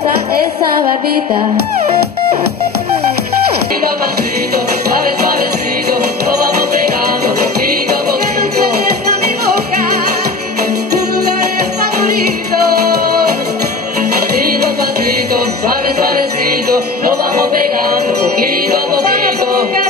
gusta esa barbita. Pasito, suave, suavecito, lo vamos pegando poquito a poquito. Esta mi boca, tu lugar es favorito. Pasito, pasito, suave, suavecito, lo vamos pegando poquito a poquito.